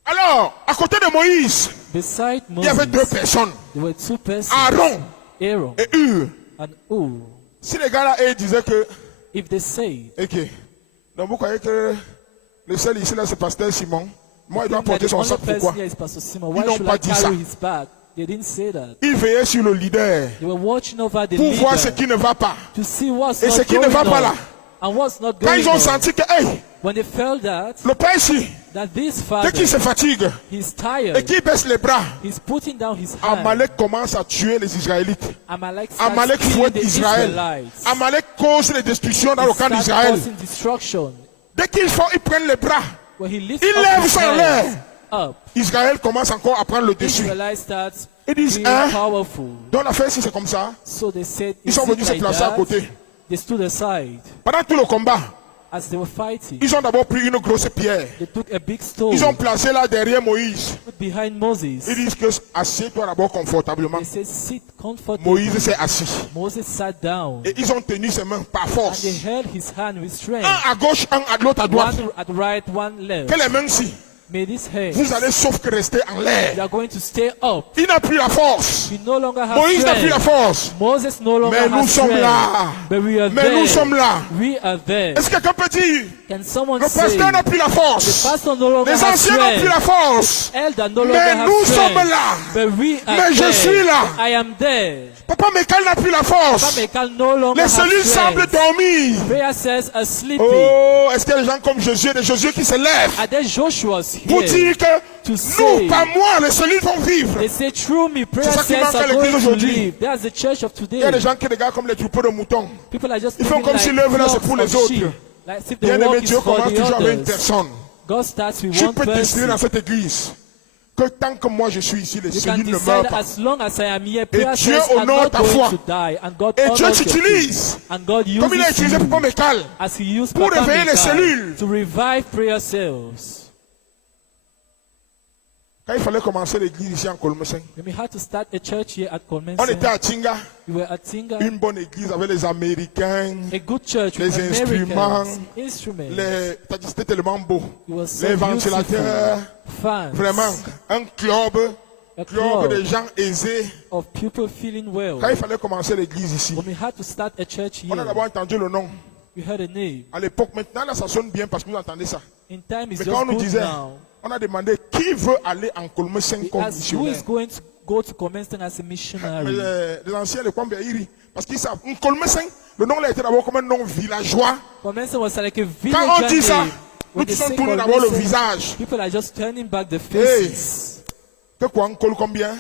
Alors, à côté de Moïse, Beside il y avait deux Moses, personnes. there were two persons, Aaron Aaron et Hur. and Ur. Si les gars là, ils disaient que, If they say ok, donc vous croyez que le seul ici là, c'est pasteur Simon. Moi, il doit that porter the son only sac, pourquoi? person here is Pastor Simon, Ils why n'ont should pas I dit carry ça. his bag? They didn't say that. Il veillait sur le leader They were watching over the pour voir ce leader qui ne va pas. to see what's Et ce not qui ne going va pas on. là, and what's not Quand going ils ont on. senti que, hey, When they felt le père ici, that this dès qu'il se father, fatigue he's et tired, qu'il baisse les bras, he's putting down his hand. Amalek commence à tuer les Israélites. Amalek starts Amalek killing fouette the Israël. Israelites. Amalek cause les destructions dans le camp Starts d'Israël. causing destruction. Dès ils prennent les bras, When he lifts il up lève his ça en l'air. hands up, Israël commence encore à prendre le dessus. Israelites starts Ils disent, being hein? powerful. Donc l'affaire ici c'est comme ça. So they said, Ils is sont it venus se like placer à that? côté. They stood aside Pendant tout le combat, as they were fighting. ils ont d'abord pris une grosse pierre. They took a big stone, Ils ont placé là derrière Moïse. put behind Moses. Ils disent que assieds-toi d'abord confortablement. They said, sit comfortably. Moïse s'est assis. Moses sat down. Et ils ont tenu ses mains par And force. they held his hand with strength. Un à gauche, un à l'autre à droite. One at right, one left. Que les mains-ci, May this hand, vous allez sauf que rester en they l'air. are going to stay up. Il n'a plus la force. We no longer have Moïse n'a plus la strength. force. Moses no longer Mais nous has sommes strength. là. But we are Mais there. nous sommes là. We are there. Est-ce que quelqu'un peut dire, Can someone le say, pasteur n'a plus la the force. pastor no longer Les has anciens n'ont plus la strength. force. Elder no longer Mais has nous strength. sommes là. But we are Mais je there. suis là. I am there. Papa Michael n'a plus la force. Papa no longer Les has cellules semblent strength. dormir. Prayer says are sleeping. Oh, est-ce qu'il y a des gens comme Josué, des Josué qui se lèvent Are there Joshua's pour here dire que to say, nous, pas moi, les cellules vont vivre. they say through me, prayer ça qui says manque à are l'église going to aujourd'hui. live. That's the church of Il y a des today. gens qui regardent comme les troupeaux de moutons. People are just Ils font living comme like si l'œuvre là c'est flocks pour les of autres. sheep. Like as if the Bien aimé, work is Dieu for commence the toujours avec une others. personne. God starts with Tu one peux décider person. dans cette église que tant que moi je suis ici, les You can cellules ne decide meurent pas. as long as I am here, prayer Dieu says I'm honore not ta going foi. to die. And God Et Dieu honors your t'utilise faith. And God comme il a uses utilisé you Papa Michael as He used pour Papa réveiller les Michael cellules. to revive prayer cells. Quand il fallait commencer l'église ici en Colmesin, When we had to start a church here at on Colmensen, était à Tinga, we were at Tinga, une bonne église avec les Américains, a good church with les instruments, Americans, instruments. c'était tellement beau. It was so Les beautiful. ventilateurs, Fans. vraiment, un club A club de club gens aisés. of people feeling well. Quand il fallait commencer l'église ici, When we had to start a church on a here, d'abord entendu le nom. we heard a name. À l'époque, maintenant, là, ça sonne bien parce que vous entendez ça. In time, it's Mais quand on just nous good disait, now. on a demandé qui veut aller en Colmesin We comme asked who missionnaire. is going to go to Comensten as a Mais missionary. les anciens, les Kwambiaïri, parce qu'ils savent, un Colmesin, le nom là était d'abord comme un nom villageois. Comensten was like a Quand on dit village ça, name. nous When they disons say tourner d'abord le Comensten, visage. people are just turning back the faces. Que quoi, on colle combien?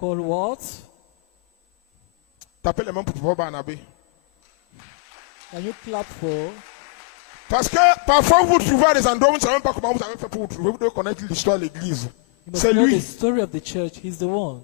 Call what? Tapez les mains pour pouvoir Barnabé. Can you clap for? Parce que parfois vous vous trouvez à des endroits où vous ne savez même pas comment vous avez fait pour vous trouver. Vous devez connaître l'histoire de l'église. You must C'est know lui, the story of the church. He's the one.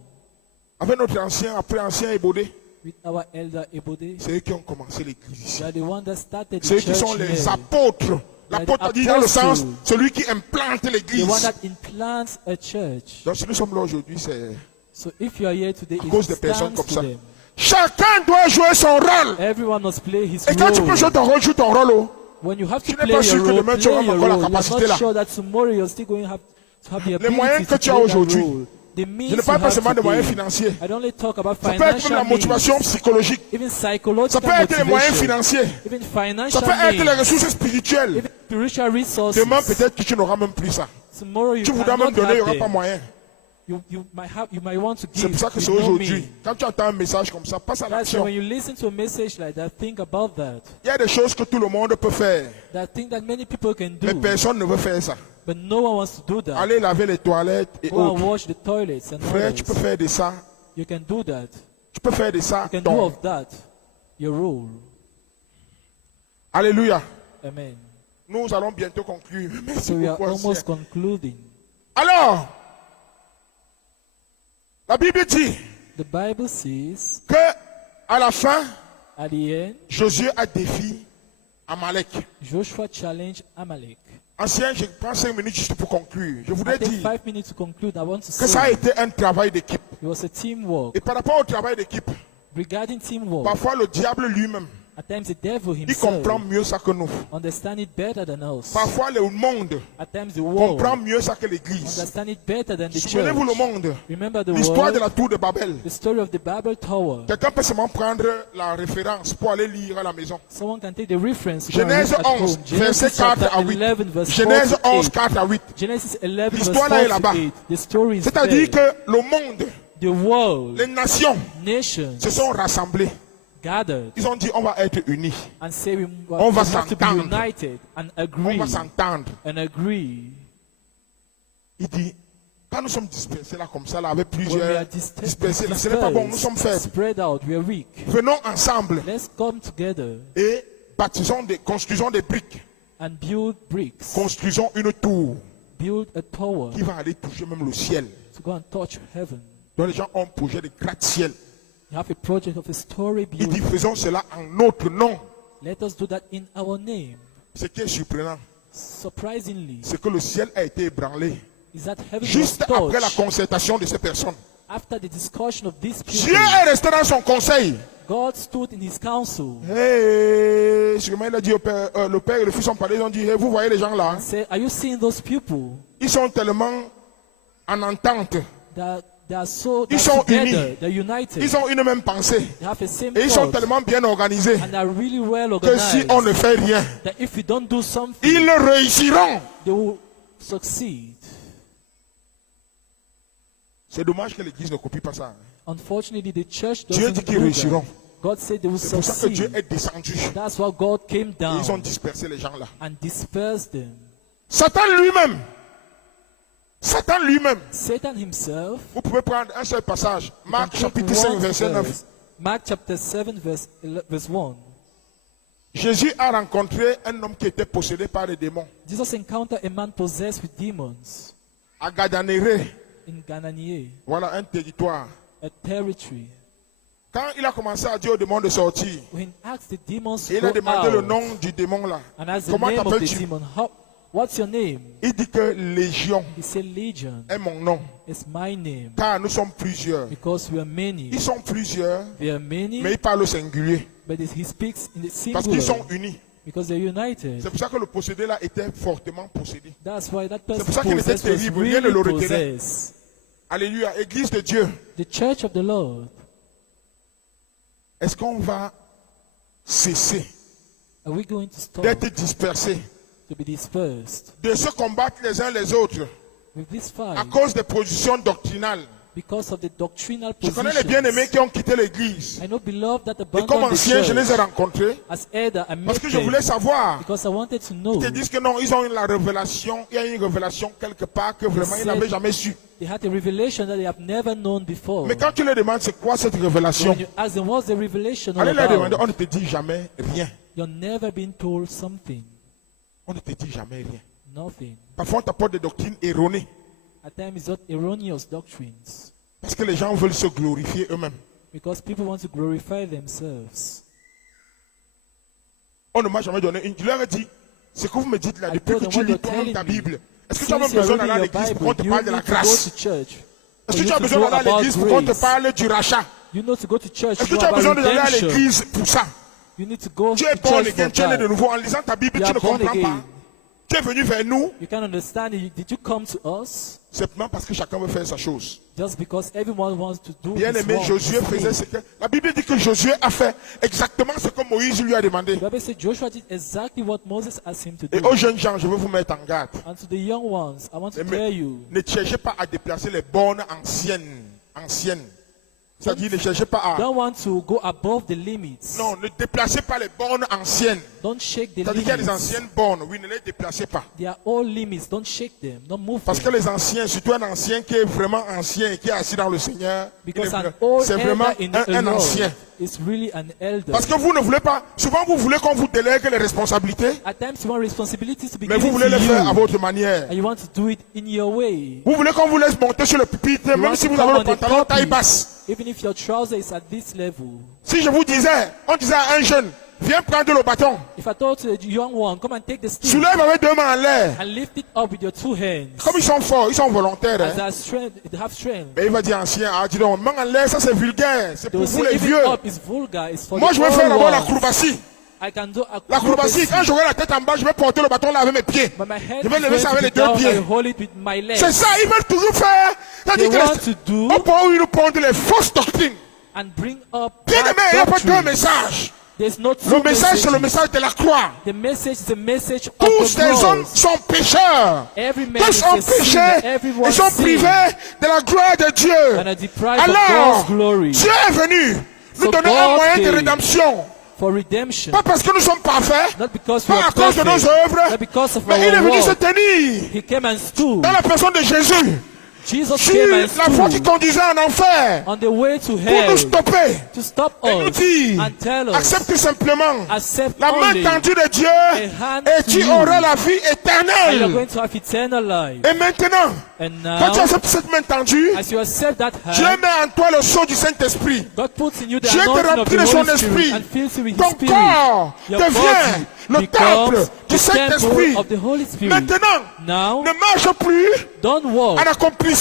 avec notre ancien, après ancien Ebodé. With our elder Ebode. C'est eux qui ont commencé l'église ici. They are the one that started the C'est eux qui church sont les here. apôtres. L'apôtre a dit dans le sens, apostles. celui qui implante The one l'église. that implants a church. Donc si nous sommes là aujourd'hui, c'est So if you are here today, à it cause des personnes stands comme to ça. them. Chacun doit jouer son rôle. Everyone must play his Et quand tu peux role. jouer ton rôle, joue ton rôle. Oh. When you have to Tu n'es play pas sûr your que role, demain, play tu auras your encore la role. You are capacité là. not sure that tomorrow you're still going to have the Les ability moyens que to tu as play that aujourd'hui, role. The means je ne you parle pas have seulement de moyens today. financiers. I don't only talk about Ça peut être même financial la motivation means, psychologique. even Ça psychological peut être les moyens motivation, financiers. even Ça financial peut être les means, ressources spirituelles. even spiritual resources. Demain, peut-être que tu n'auras même plus ça. Tomorrow you Tu voudras cannot même donner, il n'y have aura pas them. moyen. You might want to C'est give. pour ça que with c'est no aujourd'hui. means. Quand tu entends un message comme ça, passe à That's why l'action. when you listen to a message like that, think about that. Il y a des choses que tout le monde peut faire. That thing that many people can do, Mais personne ne veut faire ça. but no one wants to do that. Aller laver les toilettes et Go and autres. wash the toilets and Frère, tu peux others. faire de ça. You can do that. Tu peux faire de ça. You can do ton- of that your role. Alléluia. Amen. Nous allons bientôt conclure. Merci So we are beaucoup. almost ancien. concluding. Alors, la Bible dit The Bible says que à la fin, at the end, Josué a défié Amalek. Joshua challenged Amalek. Ancien, je prends 5 minutes juste pour conclure. Je I voudrais take dire 5 minutes to conclude. I want to que ça a say été un travail d'équipe. it was a teamwork. Et par rapport au travail d'équipe, Regarding teamwork, parfois le diable lui-même, at times the devil il himself comprend mieux ça que nous. understand it better than us. Parfois le monde At times the world comprend mieux ça que l'église. understand it better than the church. Souvenez-vous le monde, Remember the l'histoire de world, la tour de Babel. the story of the Babel Tower. Quelqu'un peut seulement prendre la référence pour aller lire à la maison. Someone can take the reference. Go and Genèse read at 11, home. verset Genesis 4 chapter à 8. 11, verse 4 Genèse to 11, 8. 4 à 8. Genesis 11, verse L'histoire là est 4 là-bas. to 8. The story is C'est-à-dire there. que le monde, The world, les nations nations se sont rassemblées gathered Ils ont dit, on va être unis. and say we On va have to be s'entendre. united and On agree va s'entendre. and agree. Il dit, quand nous sommes dispersés là comme ça, là, avec When we plusieurs are dispersés, là, ce n'est pas bon, nous sommes faibles. spread out, we are weak. Venons ensemble Let's come together et construisons des briques. and build bricks, Construisons une tour build a tower qui va aller toucher même le ciel. to go and touch heaven. Donc les gens ont un projet de gratte-ciel. You have a project of a story Il dit, building. faisons cela en notre nom. Let us do that in our name. Ce qui est surprenant, Surprisingly, c'est que le ciel a été ébranlé is that heaven juste was après la touched concertation de ces personnes. after the discussion of these Dieu people. est resté dans son conseil. God stood in his council Hey, sûrement il a dit au père, le père et le fils ont parlé, ils ont dit, hey, vous voyez les gens là, hein? and said, "Are you seeing those people Ils sont tellement en entente. that they are so Ils they're sont together, unis. they're united, Ils ont une même pensée. they have a same Et ils sont thought, tellement bien organisés and are really well que si organized on ne fait rien, that if we don't do something, ils réussiront. they will succeed." C'est dommage que l'église ne copie pas ça. hein. Unfortunately, the church Dieu doesn't dit do qu'ils réussiront. that. God said they will C'est pour ça que Dieu succeed. est descendu. That's why God came Et ils ont down dispersé les gens là. and dispersed them. Satan lui-même, Satan himself. vous pouvez prendre un seul passage. You Marc can take chapitre 5 one verset 9. verse. Mark chapter 7 verse 1. Jésus a rencontré un homme qui était possédé par les démons. Jesus encountered a man possessed with demons À Gadanéré, in Gananie, voilà un territoire. a territory. Quand il a commencé à dire aux démons de sortir, When he asked the demons to il a go demandé le out nom du démon là. and asked the Comment name of the t'appelles-tu? demon, what's your name? Il dit que Légion He said, Legion est mon nom. is my name Car nous sommes plusieurs. because we are many. Ils sont plusieurs, They are many, mais ils parlent au singulier. but he speaks in the Parce qu'ils sont singular unis. because they're united. C'est pour ça que le possédé là était fortement possédé. That's why that pour person ça qu'il était possessed was terrible, rien ne le really retenait. possessed. Alléluia. Église de Dieu. The church of the Lord, Est-ce qu'on va cesser are we going to stop d'être dispersés, to be dispersed de se combattre les uns les autres with this à fight cause des positions doctrinales? because of the doctrinal Je connais les bien-aimés positions? qui ont quitté l'église. I know beloved that Et comme abandoned the anciens, je les ai church rencontrés as elder I parce met que je voulais them savoir. because I wanted to know. Ils te disent que non, ils ont eu la révélation. Il y a une révélation quelque part que vraiment ils n'avaient jamais su. They had a revelation that they have never known before. Mais quand tu leur demandes c'est quoi cette révélation, When you ask them what's the revelation all allez leur demander, about, on ne te dit jamais rien. you're never been told something, On ne te dit jamais rien. nothing. Parfois on t'apporte des doctrines erronées At times it's not erroneous doctrines parce que les gens veulent se glorifier eux-mêmes. because people want to glorify themselves. On ne m'a jamais donné une. Je leur ai dit, ce que vous me dites là, I depuis told que them tu what lis you're toi-même ta telling me. Bible, est-ce que tu as même Since you're besoin d'aller à reading your l'église pour qu'on Bible, te you parle de la need to go grâce? to church. Est-ce For que tu you as to besoin know d'aller à about l'église pour qu'on te grace. parle du rachat? You know to go to church Est-ce to que know tu as besoin about d'aller à redemption. l'église pour ça? You need to go Tu to es born church again, for tu es né de that. nouveau. En lisant ta Bible, You tu are ne born comprends pas. again. Tu es venu vers nous You can understand it. Did you come to us simplement parce que chacun veut faire sa chose. just because everyone wants to do Bien his aimé, work, Josué his faisait thing? ce que. La Bible dit que Josué a fait exactement ce que Moïse lui a demandé. The Bible says Joshua did exactly what Moses asked him to Et do. aux jeunes gens, je veux vous mettre en garde. And to the young ones, I want to Mais tell you, ne cherchez pas à déplacer les bornes anciennes. C'est-à-dire, ne cherchez pas à. don't want to go above the limits. Non, ne déplacez pas les bornes anciennes. Don't shake the C'est-à-dire qu'il y a des limits. anciennes bornes. Oui, ne les déplacez pas. They are all limits. Don't shake them. Don't move Parce que them. les anciens, surtout un ancien qui est vraiment ancien et qui est assis dans le Seigneur, Because an c'est old vraiment elder in the un Lord ancien. is really an elder. Parce que vous ne voulez pas, souvent vous voulez qu'on vous délègue les responsabilités, At times you want responsibilities to be mais vous given voulez to les faire à you, votre manière. and you want to do it in your way. Vous voulez qu'on vous laisse monter sur le pupitre, You même want si to vous avez come le on the pantalon taille pulpit, basse. even if your trouser is at this level. Si je vous disais, on disait à un jeune, viens prendre le bâton, If I told to the young one, come and take the stick soulève avec deux mains en l'air. and lift it up with your two hands, Comme ils sont forts, ils sont volontaires. as Hein. they are strength, they have strength. Mais il va dire ancien, ah dis donc, main en l'air, ça c'est vulgaire, c'est They pour will vous say, les even vieux. up is vulgar, it's for Moi the je vais faire old d'abord ones. l'acrobatie. I can do L'acrobatie, acrobacy, quand j'aurai la tête en bas, je vais porter le bâton là avec mes pieds. but my head Je vais is lever going ça to avec be les deux down pieds. and hold it with my legs. C'est ça, ils veulent toujours faire. They C'est-à-dire want que to do on peut nous prendre les fausses doctrines. and bring up Bien bad aimé, il n'y a pas deux doctrines. messages. There's no two Le message, c'est le messages. message de la croix. The message is the message of Tous the les hommes cross. sont pécheurs. Every man Tous is ont a sinner. péché Everyone et sont sinned privés de la gloire de Dieu. and are deprived of Alors, God's glory. Dieu est venu nous So donner un God moyen de came rédemption. for redemption. Pas parce que nous sommes parfaits, Not because we pas are à cause de nos perfect, œuvres, not because of mais il est our venu se work. tenir He came and stood. dans la personne de Jésus Jesus sur came and la voie qui stood conduisait en enfer on the way to pour nous hell stopper to stop et nous us dire and tell us, accepte simplement accept la main only, tendue de Dieu a hand et to tu you, auras la vie and you're éternelle. going to have eternal life. Et maintenant, And quand tu now, acceptes cette main tendue, as you accept that Dieu hand, met en toi le sceau du Saint-Esprit. God puts in you the Dieu te anointing of remplit the de son Holy esprit. Spirit and fills you with His Ton Spirit. corps Your devient le body temple becomes du the Saint-Esprit. temple of the Holy Spirit. Maintenant, Now, ne marche plus don't walk, en accomplissant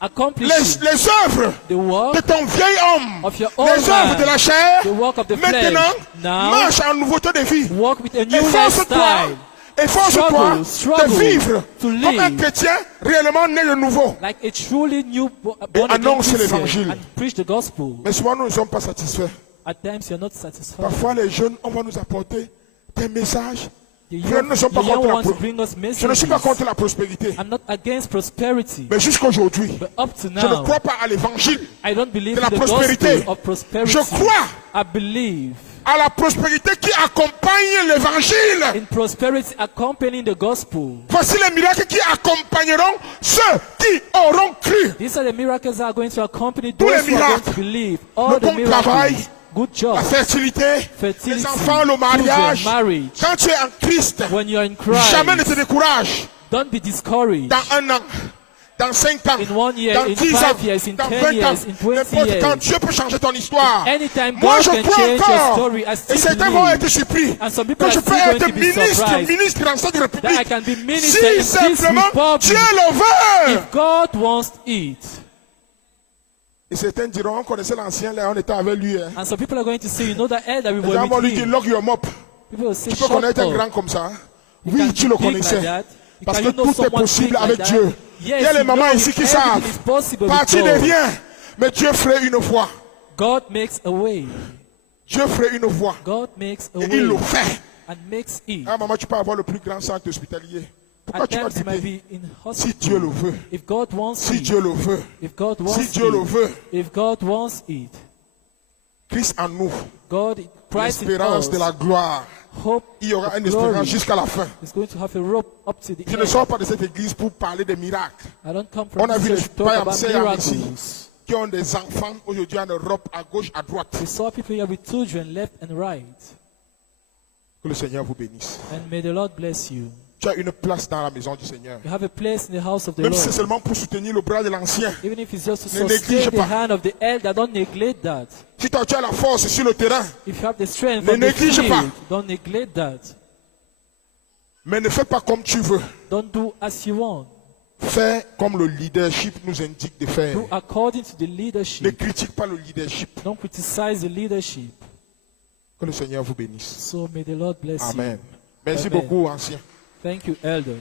accomplish les œuvres the work de ton vieil homme, of your own les œuvres de man, la chair. the work of the Maintenant, flesh. Now, marche en nouveauté de vie. walk with a new Efforce-toi, lifestyle. efforce-toi Struggle, de vivre to comme un live chrétien réellement né de nouveau. like a truly new born again annonce Christian l'évangile. and preach the gospel. Mais souvent, nous ne sommes pas satisfaits. At times you're not satisfied. Parfois, les jeunes, on va nous apporter des messages. The Frère, nous ne sommes pas contre la want to pro- bring us Je ne messages. suis pas contre la prospérité. I'm not against prosperity, Mais jusqu'aujourd'hui, but up to je ne now, crois pas à l'évangile. I don't believe de la in the prospérité. gospel of prosperity. Je crois I believe à la prospérité qui accompagne l'évangile. in prosperity accompanying the gospel. Voici les miracles qui accompagneront ceux qui auront cru. These are the miracles that are going to accompany Tous those les who are going miracles. to believe. All Le the bon miracles, travail, good job, La fertilité, fertility, les enfants, le mariage. children, marriage. Quand tu es en Christ, When you're in Christ, jamais ne te décourage. don't be discouraged. Dans 1 an, dans 5 ans, In 1 year, dans in 10 5 ans, years, in dans 10 20 ans, years, in 20 n'importe years. quand Dieu peut changer ton histoire. Anytime Moi, God je can crois change your encore. story, I Et still certains vont believe être surpris And some people que je are peux still going être to be ministre surprised dans cette that I république. can be minister in Si this simplement republic Dieu le veut. if God wants it. Et certains diront, on connaissait l'ancien, là, on était avec lui. Hein. And some people are going to say, you know that elder we Les were gens vont with lui dire, him. lock your mop. People will say, Tu peux shut connaître un up. grand comme ça. You Oui, can tu be le big like connaissais. that. You Parce can que you know tout est someone possible big like avec that. Dieu. Yes, Il y a les you mamans know ici qui everything savent. is possible with Partir God. devient. Mais Dieu ferait une voie. God makes a way. Dieu ferait une voie. God makes a Et il le way fait. and makes it. Ah, maman, tu peux avoir le plus grand centre hospitalier. Pourquoi At tu vas times you might quitter? be in Si Dieu hospital. le veut. If God wants Si it. Dieu le veut. If God wants Si Dieu le it. veut. If God wants it. Christ en nous. God, Christ in L'espérance us. de la gloire. Hope Il y aura of une glory espérance jusqu'à la fin. is going to have a rope up to the Je ne end. sors pas de cette église pour parler des miracles. I don't come from On a this vu church les to talk about païens ici miracles. qui ont des enfants aujourd'hui en Europe, à gauche, à droite. We saw people here with children left and right. Que le Seigneur vous bénisse. And may the Lord bless you. Tu as une place dans la maison du Seigneur. You have a place in the house of the Même si c'est Lord. seulement pour soutenir le bras de l'ancien. Even if it's just to Ne néglige sustain the pas. hand of the elder, don't neglect that. Si toi, tu as la force sur le terrain, If you have the strength Ne on the néglige field, pas. don't neglect that. mais ne fais pas comme tu veux. Don't do as you want. Fais comme le leadership nous indique de faire. Do according to the Ne leadership. critique pas le leadership. Don't criticize the leadership. Que le Seigneur vous bénisse. So may the Lord bless Amen. you. Merci Amen. beaucoup, ancien. Thank you, elder.